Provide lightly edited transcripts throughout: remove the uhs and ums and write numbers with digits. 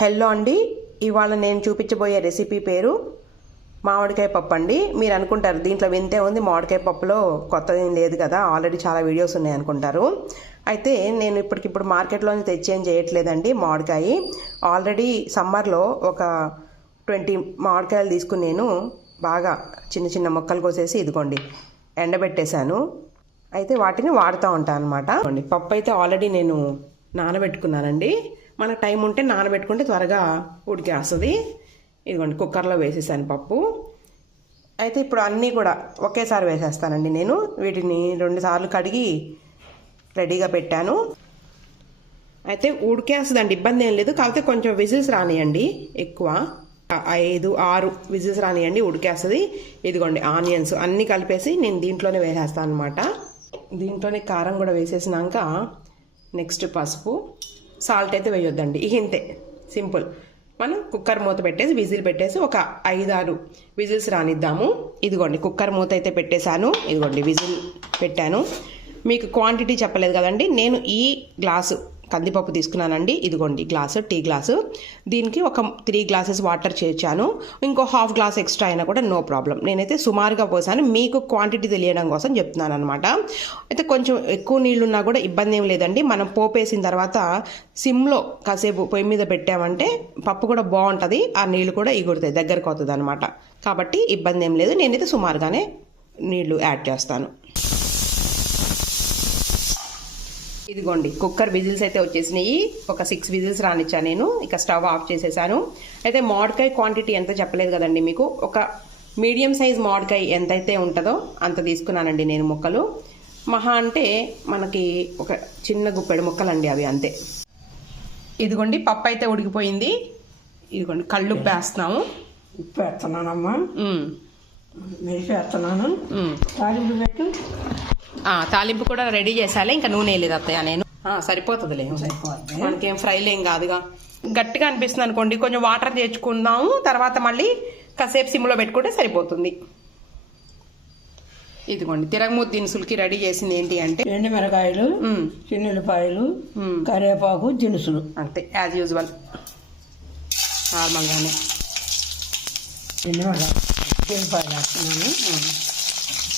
Hello అండి, ఇవాళ నేను చూపించబోయే రెసిపీ పేరు మామిడికాయ పప్పు అండి. మీరు అనుకుంటారు దీంట్లో వింతే ఉంది, మామిడికాయ పప్పులో కొత్తది ఏం లేదు కదా, ఆల్రెడీ చాలా వీడియోస్ ఉన్నాయి అనుకుంటారు. అయితే నేను ఇప్పటికిప్పుడు మార్కెట్లోంచి తెచ్చేం చేయట్లేదండి. మామిడికాయ ఆల్రెడీ సమ్మర్లో ఒక 20 మామిడికాయలు తీసుకుని నేను బాగా చిన్న చిన్న ముక్కలు కోసేసి ఇదిగోండి ఎండబెట్టేశాను. అయితే వాటిని వాడుతూ ఉంటాను అనమాట. పప్పు అయితే ఆల్రెడీ నేను నానబెట్టుకున్నానండి. మనకు టైం ఉంటే నానబెట్టుకుంటే త్వరగా ఉడికేస్తుంది. ఇదిగోండి కుక్కర్లో వేసేసాను పప్పు. అయితే ఇప్పుడు అన్నీ కూడా ఒకేసారి వేసేస్తానండి. నేను వీటిని 2 సార్లు కడిగి రెడీగా పెట్టాను. అయితే ఉడికేస్తుందండి, ఇబ్బంది ఏం లేదు. కాకపోతే కొంచెం విజిల్స్ రానియండి, ఎక్కువ 5-6 విజిల్స్ రానియండి, ఉడికేస్తుంది. ఇదిగోండి ఆనియన్స్ అన్నీ కలిపేసి నేను దీంట్లోనే వేసేస్తాను అనమాట. దీంట్లోనే కారం కూడా వేసేసినాక నెక్స్ట్ పసుపు, సాల్ట్ అయితే వేయొద్దండి. ఇంతే సింపుల్. మనం కుక్కర్ మూత పెట్టేసి విజిల్ పెట్టేసి ఒక 5-6 విజిల్స్ రానిద్దాము. ఇదిగోండి కుక్కర్ మూత అయితే పెట్టేశాను. ఇదిగోండి విజిల్ పెట్టాను. మీకు క్వాంటిటీ చెప్పలేదు కదండి. నేను ఈ గ్లాసు కందిపప్పు తీసుకున్నానండి. ఇదిగోండి గ్లాసు, టీ గ్లాసు. దీనికి ఒక 3 గ్లాసెస్ వాటర్ చేర్చాను. ఇంకో ½ గ్లాస్ ఎక్స్ట్రా అయినా కూడా నో ప్రాబ్లం. నేనైతే సుమారుగా పోసాను, మీకు క్వాంటిటీ తెలియడం కోసం చెప్తున్నాను అనమాట. అయితే కొంచెం ఎక్కువ నీళ్ళున్నా కూడా ఇబ్బంది ఏం లేదండి. మనం పోపేసిన తర్వాత సిమ్లో కాసేపు పొయ్యి మీద పెట్టామంటే పప్పు కూడా బాగుంటుంది, ఆ నీళ్ళు కూడా ఎగురుతాయి, దగ్గరకు అవుతుంది అనమాట. కాబట్టి ఇబ్బంది ఏం లేదు. నేనైతే సుమారుగానే నీళ్లు యాడ్ చేస్తాను. ఇదిగోండి కుక్కర్ విజిల్స్ అయితే వచ్చేసినాయి. ఒక 6 విజిల్స్ రానిచ్చా నేను. ఇక స్టవ్ ఆఫ్ చేసేసాను. అయితే మామిడికాయ క్వాంటిటీ ఎంత చెప్పలేదు కదండి మీకు. ఒక మీడియం సైజ్ మామిడికాయ ఎంతైతే ఉంటుందో అంత తీసుకున్నానండి నేను ముక్కలు. మహా అంటే మనకి ఒక చిన్న గుప్పెడు ముక్కలండి అవి, అంతే. ఇదిగోండి పప్పు అయితే ఉడికిపోయింది. ఇదిగోండి కళ్ళుప్పు వేస్తున్నాము. ఉప్పు వేస్తున్నానమ్మా, వేసేస్తున్నాను. తాలింపు పెట్టు. తాలింపు కూడా రెడీ చేసాలే, ఇంకా నూనె లేదు అత్తయ్య. నేను సరిపోతుందిలే, మనకేం ఫ్రైలు ఏం కాదుగా. గట్టిగా అనిపిస్తుంది అనుకోండి, కొంచెం వాటర్ తెచ్చుకుందాము, తర్వాత మళ్ళీ కాసేపు సిమ్లో పెట్టుకుంటే సరిపోతుంది. ఇదిగోండి తిరగమూత దినుసులకి రెడీ చేసింది ఏంటి అంటే ఎండుమిరకాయలు, చిన్నుల్లిపాయలు, కరివేపాకు, దినుసులు, అంతే యాజ్ యూజువల్ నార్మల్గానే. ఎండుమిరపాయలు వేస్తున్నాను,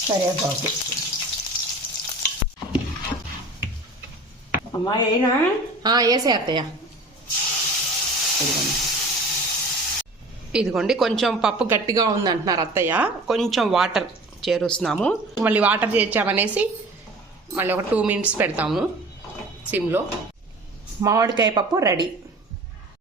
కరివేపాకు. అమ్మా అయినా వేసే అత్తయ్య. ఇదిగోండి కొంచెం పప్పు గట్టిగా ఉందంటున్నారు అత్తయ్య, కొంచెం వాటర్ చేరుస్తున్నాము. మళ్ళీ వాటర్ చేర్చామనేసి మళ్ళీ ఒక 2 మినిట్స్ పెడతాము సిమ్లో. మామిడికాయ పప్పు రెడీ.